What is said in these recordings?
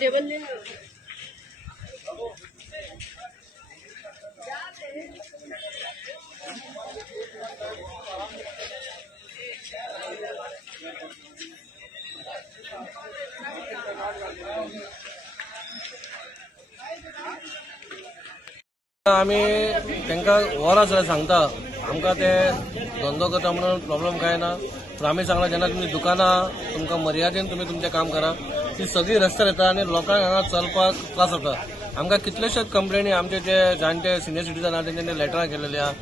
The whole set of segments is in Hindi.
टेबल ले आम्ही त्यांना वरां सगळं सांगता आमकां ते धंदो करता म्हणून प्रॉब्लेम काय ना पण आम्ही सांगला जेन्ना तुमची दुकानां तुमकां मर्यादेन तुम्ही तुमचें काम करा ती सगळी रस्त्यार येता आनी लोकांक हांगा चलपाक त्रास जाता आमकां कितलेशेच कंप्लेनी आमचे जे जाणटे सिनियर सिटीजन आहा तेंच्यांनी लेटरां केलेली आहा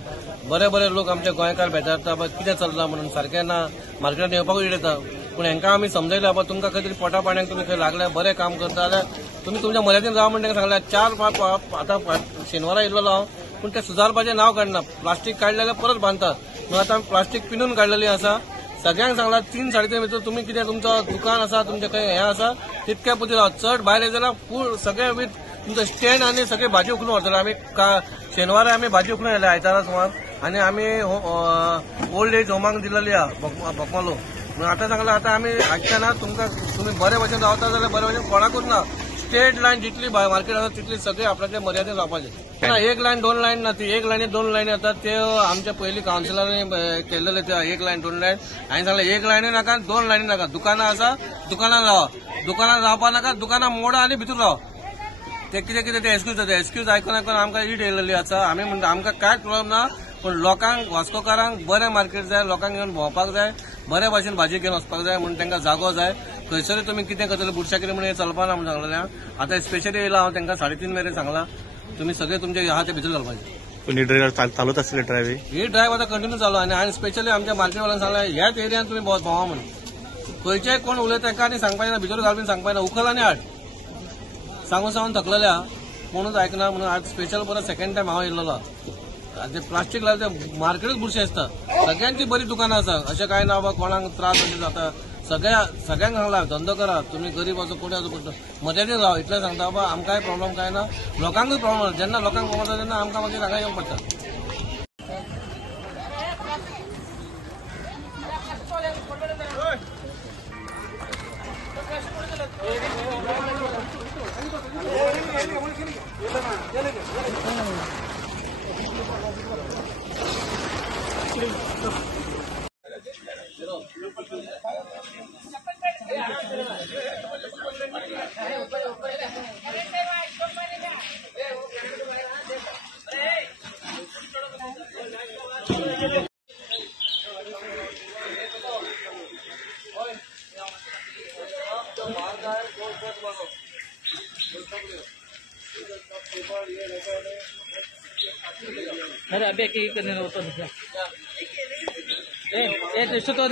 बरे बरे लोक आमचे गोंयकार बेजारता कितें चलता म्हणून सारकें ना मार्केटात येवपाकूच येता पूण हांकां आमी समजयलें बाबा तुमकां खंय तरी पोटा पाण्याक तुमी खंय लागल्या बरें काम करता जाल्यार तुमी तुमच्या मर्यादेन रावा म्हणून तांकां सांगल्यार 4 आतां शेनवारा येयल्लो हांव पूण ते सुदारपाचें नांव काडना प्लास्टीक काडलें जाल्यार परत बांदतात म्हणून आतां प्लास्टीक पिनून काडलेली आसा सगळ्यांक सांगला 3-3.5 भितर तुमी कितें तुमचो दुकान आसा तुमचें खंय हें आसा तितक्या पुती राव चड भायर येयले जाल्यार फूल सगळें वीथ तुमचो स्टँड आनी सगळे भाजी उखलून व्हरतले आमी शेनवारा आमी भाजी उखलून येयले आयतारा सुमार आनी आमी ओल्ड एज होमाक दिलेली आहा बोकमालो म्हणून आतां सांगला आतां आमी हाडटा ना तुमकां तुमी बरे भशेन रावता जाल्यार बरे भशेन कोणाकूच ना स्ट्रेट लायन जितली मार्केट आसा तितली सगळी आपल्याच्या मर्यादेन रावपाचें 1 लायन 2 लायन ना ती 1 लायनी 2 लायनी येतात ते आमच्या पयलीं कावन्सिलरांनी केल्लेले ते 1 लायन 2 लायन हांवें सांगलें 1 लायनी नाका 2 लायनी नाका दुकानां आसा दुकानान रावा दुकानान रावपा नाका दुकानां मोडा आनी भितूर रावा ते कितें ते एक्सक्यूज आयकून आमकां ईट येयलेली आसा आमी म्हणटा आमकां कांयच प्रॉब्लेम ना पूण लोकांक वास्कोकारांक बरें मार्केट जाय लोकांक येवन भोंवपाक जाय बरे भाशेन भाजी घेवन वचपाक जाय म्हणून तांकां जागो जाय खंयसर तुमी कितें करतले बुरशाकिरी म्हणून चलपाना म्हणून सांगलेलें आतां स्पेशली येयला हांव तांकां 3:30 मेरेन सांगलां तुमी सगळे तुमचे आहा ते भितर घालपाचे पण ही ड्रायव्ह चालूच आसली ड्रायव्ह ही ड्रायव्ह आतां कंटिन्यू चालू आनी हांवें स्पेशली आमच्या मार्केटवाल्यांक सांगलें ह्याच एरियान तुमी भोंवा म्हणून खंयचेय कोण उलयता तांकां आनी सांगपाचें ना भितर घालून सांगपाचें ना उखल आनी हाड सांगून थकलेले आहा कोणूच आयकना म्हणून आज स्पेशल परत सेकंड टायम हांव येयल्लो ते प्लास्टीक लायले ते मार्केटूच बुरशें आसता सगळ्यांची बरी दुकानां आसा अशें काय ना बाबा कोणाक त्रास जाता सगळ्यांक सांगला धंदो करा तुम्ही गरीब असो कोणी असो पडटा मर्यादेन राव इतलें सांगता बाबा आमकांय प्रॉब्लेम काय ना लोकांकूय प्रॉब्लेम जेन्ना लोकांक प्रॉब्लेम जाता तेन्ना आमकां मागीर हांगा येवंक पडटा अरे अभी क्या करने होता है ए टेस्ट तो